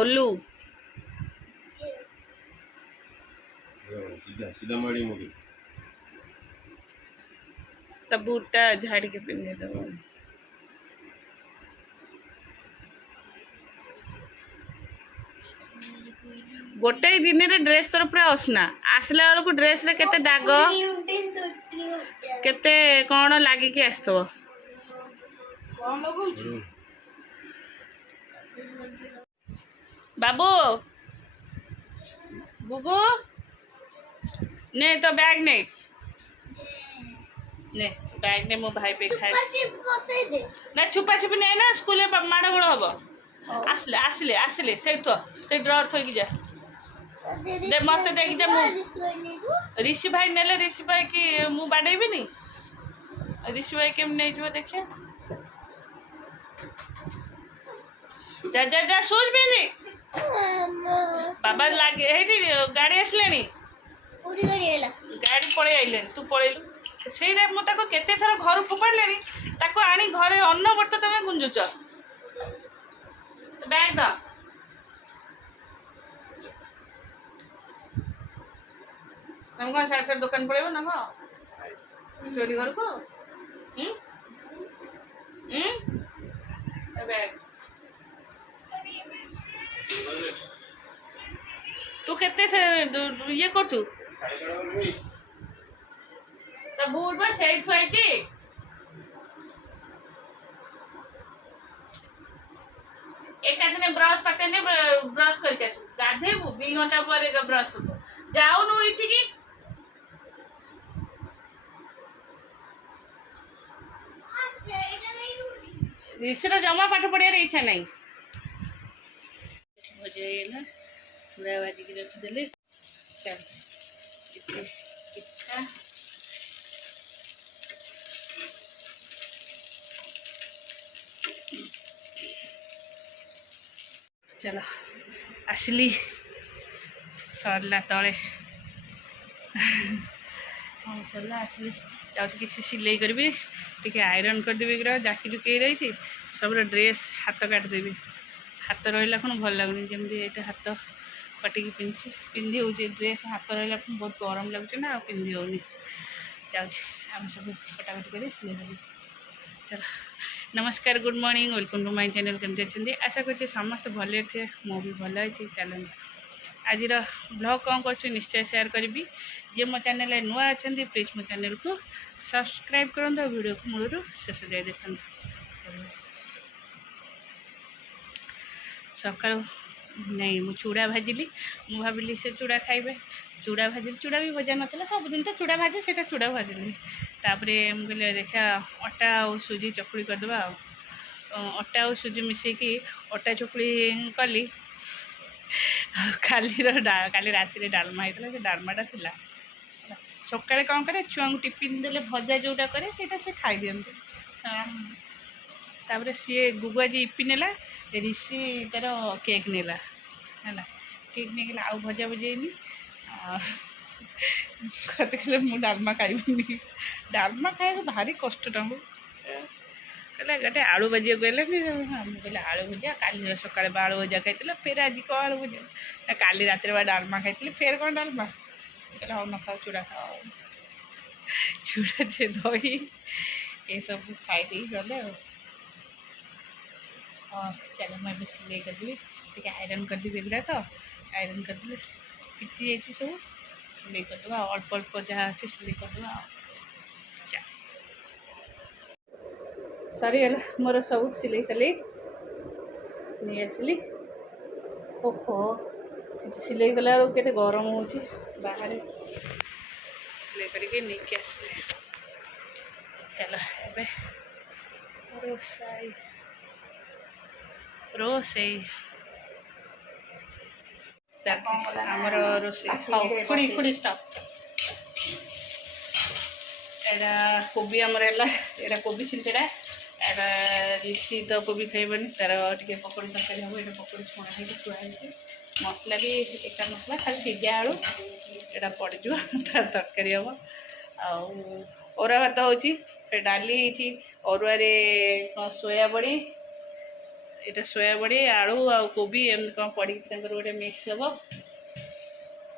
गोलू सीधा सीधा मारी मुड़ी तब बूटा झाड़ के पिंधे दब गोटे दिन रे ड्रेस तोर पूरा असना आसला बेलू ड्रेस रे केते दाग केते कौन लागिकी आसथबो बाबू गुगु ने तो बैग ने बैग ने मो भाई पे खाए ना छुपा छुपी नहीं ना स्कूल में माड़ गोड़ हम आसले आसले आसले से ड्रर थोक जा दे मत देख दे ऋषि भाई नेले ऋषि भाई की मु बाड़ेबी नी ऋषि भाई केम नहीं जो देखिए जा जा जा शूज पिंधि बाबा लागे गाड़ी आसले गाड़ी पड़े आइले तू पड़ेलु से मुझे केते थर घर फोपाड़े आनी घरे अन्न वर्त तुम गुंजुच बैग द तुम कौन साइड साइड दुकान पड़े ना कौन सोरी घर को बैग तू केते से ये करछु तो बूट में सेट थोइची एक ने ब्रश पकने ब्रश करके आसु गाधेबू 2 घंटा पर ब्रश जाऊनु इठी की ऋषिर जमा पाठ पढ़िया इच्छा नहीं भजाइला चूड़ा भाजी की रखिदेली चल पिठा चलो आसली सरला तले हाँ सरला आसली जाऊँ किसी सिलाई करी टी आयरन करदेवी जाकी जुके रही सब ड्रेस हाथ काटिदेवी हाथ रहा कौन भल लगुनि जमी ये हाथ काटिकी पिंधि हो ड्रेस हाथ रहा बहुत गरम लगुच ना पिंधि होनी जाऊँ सब कटाकटी कर सिलाई करी चलो नमस्कार good morning welcome to my channel केमती अच्छे आशा करते समस्त भले थे मु भी भल अच्छी चलते आज ब्लॉग कौन कर निश्चय शेयर करी जे मो चैनल नुआ अच्छा प्लीज मो चैनल को सब्सक्राइब करूँ वीडियो को मूल शेष जाए देखते सका नहीं मु चूड़ा भाजिली मु भाविली से चूड़ा खाइबे चूड़ा भाजिली चूड़ा भी भजा नाला सब दिन तो चूड़ा भाजे से चूड़ा भाजिली तापरे मुझे देखा अटा और सुजी चकुड़ी करदे अटा और सुजी मिसेकी अटा चकुड़ी कली काली राति डालमा होता से डालमाटा थिला सकाଳେ कौन करे छुआ टिफिन देले भजा जोटा करे से खाई दियंती तापरे सी गुगु आज इपी नेला ऋषि तार केक नेला है केक नहीं गला आउ भजा भजेनी कहते कहले मु डालमा खाइबनी डालमा खाए भारी कष्ट टाँगू कहले गोटे आलू भजिया कहले कहले आलू भजिया काली सकाଳେ आलू भजिया खाई फिर आज कौन आलू भजिया काली रात डालमा खाई फिर कौन डालमा कहले हाँ न खाओ चूड़ा खाओ चूड़ा से दही ये सब खाई गले हाँ चलो मैं भी सिलाई करदेवी टे आयरन करदेवी एगुड़ा तो आयरन करदे फिटी जाइए सब सिलाई करदे अल्प अल्प जहाँ अच्छे सिलाई करदे सरीगला मोर सब सिलाई सारे नहीं आसली ओहो सिलाई कला के गरम हो बाहर सिलाई करके नहीं आसले चलो ए रोसई आमर रोसई खुड़ी स्टॉप एटा कोबी आमर एटा कोबी छिलचेड़ा एटा ऋषि तो कोबी खाइबनी तार टे पकड़ी तरकारी हम ये पकड़ी छुआ है मसला भी एक मसला खाली सिजा आलू यहाँ पड़ तार तरकारी हम आरुआ भात हो डाली अरुआ सोया बड़ी এটা ସୋୟାବଡ଼ି ଆଳୁ ଆଉ କୋବି ଏମିତି କ'ଣ ପଡ଼ିକି ତାଙ୍କର ଗୋଟେ ମିକ୍ସ ହେବ।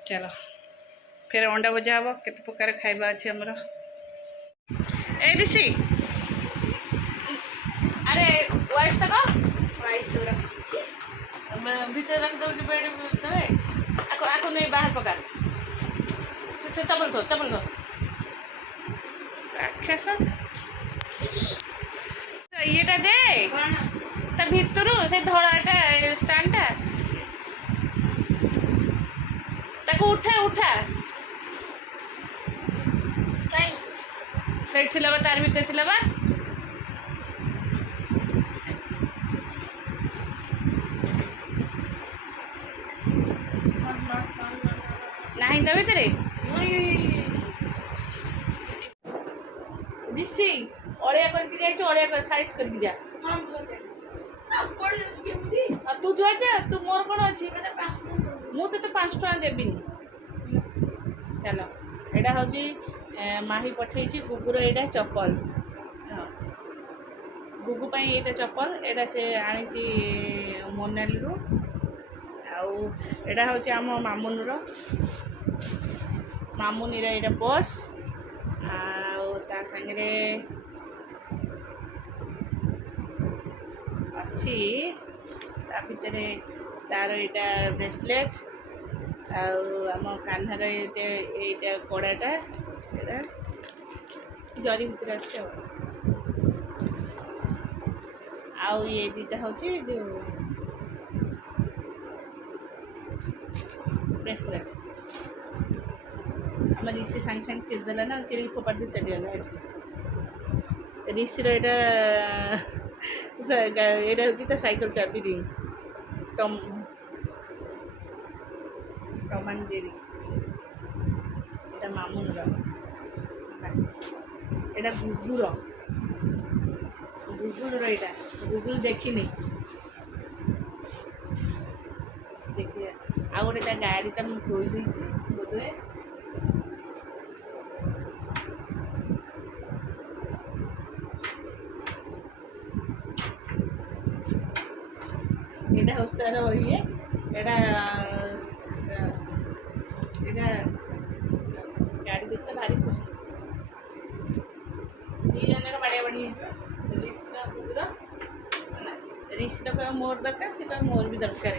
ଚାଲ ଫେର ଅଣ୍ଡା ଭଜା ହେବ। କେତେ ପ୍ରକାର ଖାଇବା ଅଛି ଆମର। ଏ ରିଷି ଆରେ ୱାଇସ୍ ତକ ଭିତରେ ରଖିଦେଉଛି ବେଡ଼ ତଳେ। ଆକୁ ନେଇ ବାହାର ପକା। ସେ ଚପଲ ଥୋ ରାକ୍ଷସ। ଇଏଟା ଦେ ତା ଭିତରୁ ସେ ଧଳାଟା ଷ୍ଟାଣ୍ଡଟା ତାକୁ ଉଠା ସେଇଠି ଥିଲା ବା ତାର ଭିତରେ ଥିଲା ବା। ନାହିଁ ତା ଭିତରେ ରିଷି ଅଳିଆ କରିକି ଯାଇଛୁ। ଅଳିଆ ସାଇଜ୍ କରିକି ଯା। ତୁ ଯୁଆଡ଼େ ଯା। ତୁ ମୋର କ'ଣ ଅଛି। ମୁଁ ତୋତେ 5 ଟଙ୍କା ଦେବିନି। ଚାଲ ଏଇଟା ହେଉଛି ମାହି ପଠେଇଛି ଗୁଗୁର ଏଇଟା ଚପଲ। ହଁ ଗୁଗୁ ପାଇଁ ଏଇଟା ଚପଲ। ଏଇଟା ସେ ଆଣିଛି ମୋନାଲିରୁ। ଆଉ ଏଇଟା ହେଉଛି ଆମ ମାମୁନିର ଏଇଟା ପର୍ସ। ଆଉ ତା ସାଙ୍ଗରେ ଅଛି ତା ଭିତରେ ତାର ଏଇଟା ବ୍ରେସଲେଟ୍। ଆଉ ଆମ କାନ୍ହାର ଏଇଟା କଡ଼ାଟା ଏଇଟା ଜରି ଭିତରେ ଅଛି। ଆଉ ଇଏ ଦୁଇଟା ହେଉଛି ଯେଉଁ ବ୍ରେସଲେଟ୍। ଆମ ରିଷି ସାଙ୍ଗେ ସାଙ୍ଗେ ଚିରିଦେଲା ନା। ଚିରିକି ଫୋପାଡ଼ି ଦେଇ ଚାଲିଗଲା। ରିଷିର ଏଇଟା ହେଉଛି ତା ସାଇକେଲ ଚାବି ରିଙ୍ଗ। ଟମାନ୍ ଜେରି এটা ମାମୁନର। এটা ଗୁଗୁର ଏଇଟା ଗୁଗୁଲ ଦେଖିନି। ଦେଖିବା ଆଉ ଗୋଟେ ତା ଗାଡ଼ିଟା ମୁଁ ଥୋଇ ଦେଇଛି ବୋଧେ। ଏଇଟା ହେଉଛି ତାର ଇଏ। ଏଇଟା ଗାଡ଼ି ଦେଖିଲେ ଭାରି ଖୁସି। ଦୁଇ ଜଣଙ୍କ ବାଡ଼ିଆ ବାଡ଼ି ହେଇଯିବ। ରିଷିର କହିବ ମୋର ଦରକାର। ସେ କହିବ ମୋର ବି ଦରକାର।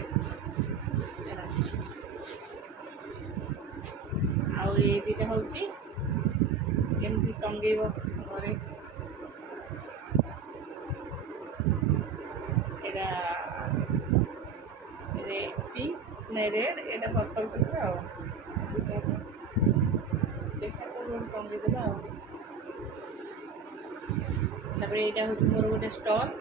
ଆଉ ଏଇ ଦୁଇଟା ହେଉଛି କେମିତି ଟଙ୍ଗେଇବ ଘରେ। ଏଇଟା ରେଡ୍ ଏଇଟା ପର୍ପଲ୍ କଲର୍। ଆଉ ଦେଖା ଟଙ୍ଗେଇଦେବା। ଆଉ ତାପରେ ଏଇଟା ହେଉଛି ମୋର ଗୋଟେ ଷ୍ଟଲ୍।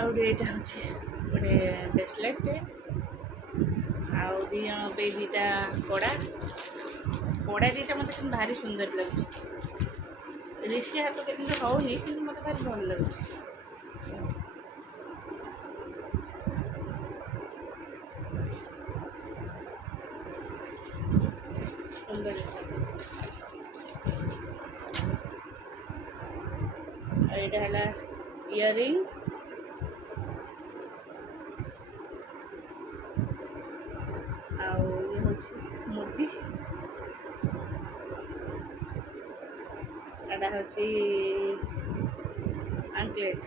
ଆଉ ଏଇଟା ହେଉଛି ଗୋଟେ ବ୍ରେସଲେଟ୍। ଆଉ ଦୁଇ ଜଣ ପାଇଁ ଦୁଇଟା କଡ଼ା ଦୁଇଟା ମୋତେ କିନ୍ତୁ ଭାରି ସୁନ୍ଦର ଲାଗୁଛି। ରିଷି ହାତ କିନ୍ତୁ ହେଉନି କିନ୍ତୁ ମୋତେ ଭାରି ଭଲ ଲାଗୁଛି। ସୁନ୍ଦର ଆଉ ଏଇଟା ହେଲା ଇୟରିଂ। ଆଉ ଇଏ ହେଉଛି ମୁଦି। ଏଇଟା ହେଉଛି ଆଙ୍କଲେଟ୍।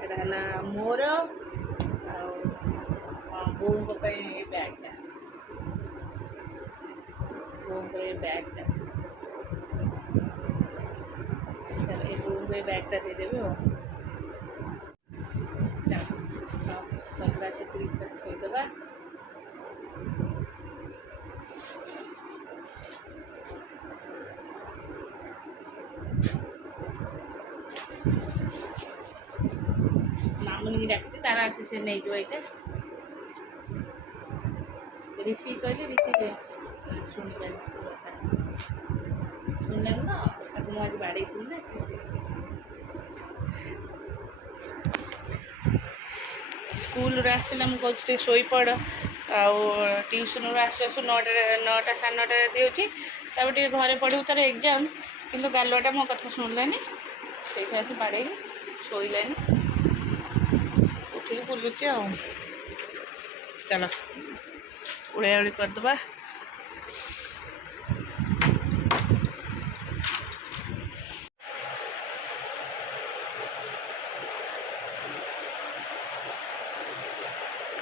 ଏଇଟା ହେଲା ମୋର ଆଉ ବୋଉଙ୍କ ପାଇଁ ଏ ବ୍ୟାଗ୍ଟା। ବୋଉଙ୍କର ଏ ବ୍ୟାଗ୍ଟା ଏ ବୋଉଙ୍କୁ ଏ ବ୍ୟାଗ୍ଟା ଦେଇଦେବି। ଆଉ ସବୁଗୁଡ଼ା ସେ କ୍ଲିପ୍ କରି ଥୋଇଦେବା। ମାମୁନିକି ଡାକିଛି ତାର ଆସି ସେ ନେଇଯିବ। ଏଇଟା ରିଷି କହିଲେ ରିଷି ଶୁଣିଲାନି ତ ମୁଁ ଆଜି ବାଡ଼େଇଥିଲି ନା ସ୍କୁଲରୁ ଆସିଲା ମୁଁ କହୁଛି ଟିକେ ଶୋଇପଡ଼ ଆଉ ଟ୍ୟୁସନରୁ ଆସୁ ଆସୁ 9ଟା ସାଢ଼େ 9ଟାରେ ଦେଉଛି ତାପରେ ଟିକେ ଘରେ ପଢ଼ିବୁ ତାର ଏକ୍ଜାମ୍ କିନ୍ତୁ ଗାଲୁଆଟା ମୋ କଥା ଶୁଣିଲାନି ସେଇଠି ଆସି ବାଡ଼େଇଲି ଶୋଇଲାନି ଉଠିକି ବୁଲୁଛି ଆଉ ଚାଲ ଉଳାଉଳି କରିଦେବା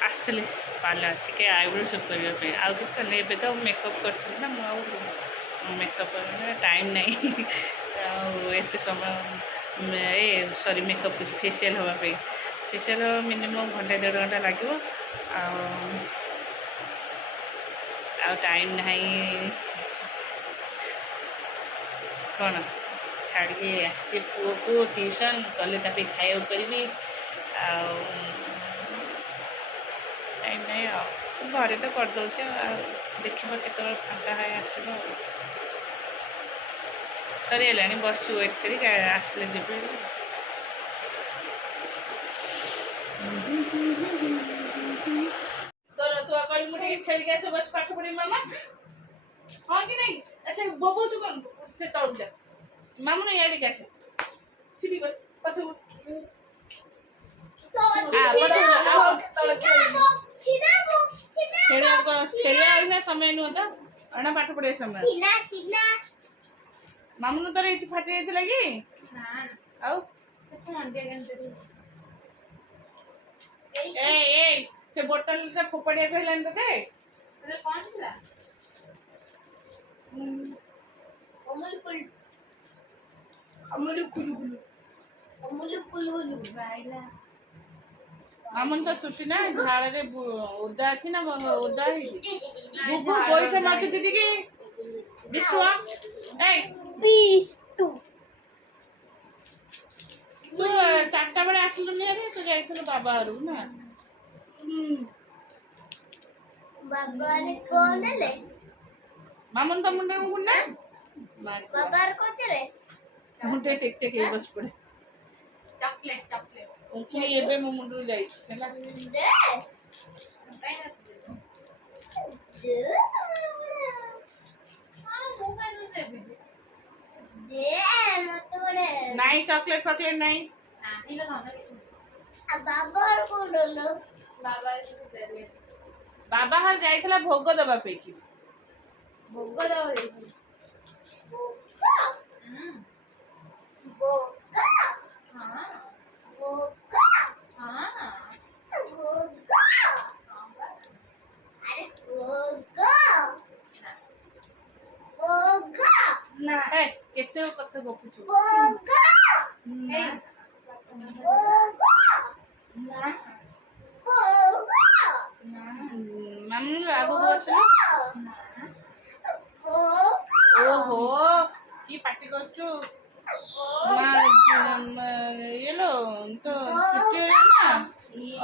ଆସିଥିଲି ପାର୍ଲର ଟିକେ ଆଇବ୍ରୋ ସେଭ୍ କରିବା ପାଇଁ ଆଉ କିଛି କଲେ ଏବେ ତ ମେକଅପ୍ କରିଥିଲି ନା ମୁଁ ଆଉ ମେକଅପ୍ ଟାଇମ୍ ନାହିଁ ଆଉ ଏତେ ସମୟ ସରି ମେକଅପ୍ କିଛି ଫେସିଆଲ୍ ହେବା ପାଇଁ ଫେସିଆଲ୍ ମିନିମମ୍ ଘଣ୍ଟେ 1.5 ଘଣ୍ଟା ଲାଗିବ ଆଉ ଟାଇମ୍ ନାହିଁ କ'ଣ ଛାଡ଼ିକି ଆସିଛି ପୁଅକୁ ଟ୍ୟୁସନ୍ ଗଲେ ତା ପାଇଁ ଖାଇବାକୁ କରିବି ଆଉ ଟାଇମ୍ ନାହିଁ ଆଉ ଘରେ ତ କରିଦେଉଛି ଆଉ ଦେଖିବ କେତେବେଳେ ଫାଙ୍କା ହେଇ ଆସିବ ଆଉ ସରିଗଲାଣି ବସିଛୁ ୱେଟ୍ କରିକି ଆସିଲେ ଯିବି ତୋର ତୁ କହିଲି ମୁଁ ଟିକେ ଖେଳିକି ଆସେ ବସି ପାଠ ପଢ଼ିବି ମାମା ହଁ କି ନାଇଁ ଆଚ୍ଛା ବୋବଉଛୁ କ'ଣ ସେ ତଳକୁ ଯା ମାମୁନ ଇଆଡ଼ିକି ଆସେ ସିଠି ବସ ପଛକୁ ଖେଳିବା ସମୟ ନୁହଁ ତ ଅଣା ପାଠ ପଢିବା ସମୟ ମାମୁନ ତୋର ଏଇଠି ଫାଟି ଯାଇଥିଲା କି ଆଉ ସେ ବୋଟଲଟା ଫୋପାଡ଼ିବାକୁ ହେଲାନି ତତେ କ'ଣ ଥିଲା ମାମୁନ ତ ଚୁଟି ନା ଝାଳରେ ଓଦା ଅଛି ନା ଓଦା ହେଇଛି ବୁବୁ ଗୋଇଠା ମାରୁଛୁ ଦିଦି କି ବିଷ୍ଟୁ ତୁ 4ଟା ବେଳେ ଆସିଲୁନି ଆରେ ତୁ ଯାଇଥିଲୁ ବାବା ଘରକୁ ନା ମାମୁନ ତ ମୁଣ୍ଡ ମୁଣ୍ଡ ମୁଣ୍ଡ ଟେକ୍ ଟେକ୍ ହେଇ ବସି ପଡେ ପୁଣି ଏବେ ମୋ ମୁଣ୍ଡରୁ ଯାଇଛି ହେଲା ନାଇଁ ଚକଲେଟ୍ ଫକଲେଟ୍ ନାଇଁ ବାବା ଘର ଯାଇଥିଲା ଭୋଗ ଦେବା ପାଇଁ କି ଭୋଗ ଦେବା କେତେ କଥା ଗପୁଛୁ ମାମୁନ ଆଗକୁ ଆସିଲୁ ଓହୋ କି ପାଟି କରୁଛୁ ଇଏଲୋ ତ ଚୁଟି ନା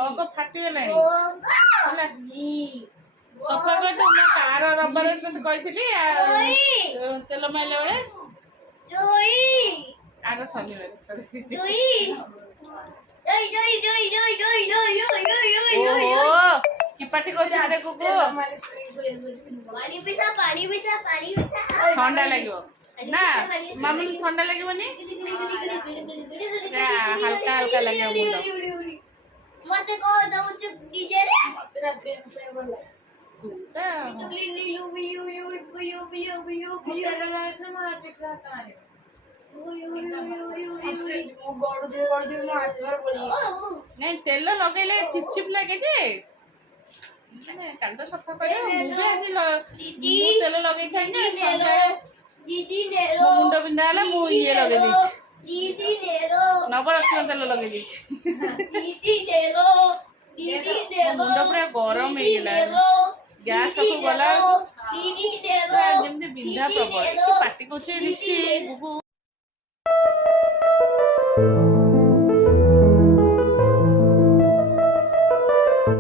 ଅଗ ଫାଟିଗଲାଣି ହେଲା ସଫା କରିଛୁ ମୁଁ କାର ରବାର ତତେ କହିଥିଲି ତେଲ ମାରିଲା ବେଳେ ଆଗ ଶନିବାର କି ପାଟି କରୁଛୁ ଥଣ୍ଡା ଲାଗିବ ନା ମାମୁନ ଥଣ୍ଡା ଲାଗିବନି ହାଲକା ହାଲକା ଲାଗିବ ମତେ କଣ ଦଉଛୁ ଡିଜେରେ ନାଇଁ ତେଲ ଲଗେଇଲେ ଚିପ୍ ଚିପ୍ ଲାଗେ ଯେ କାଲି ତ ସଫା କରିବ ମୁଁ ଆଜି ତେଲ ଲଗେଇଥାନ୍ତି ମୁଣ୍ଡ ବିନ୍ଧା ହେଲା ମୁଁ ଇଏ ଲଗେଇ ଦେଇଛି ନବରତ୍ନ ତେଲ ଲଗେଇ ଦେଇଛି ମୁଣ୍ଡ ପୁରା ଗରମ ହେଇଗଲା ଗ୍ୟାସ୍ ପାଖକୁ ଗଲା ଯେମିତି ବିନ୍ଧା ପ୍ରବଳ ପାଟି କରୁଛି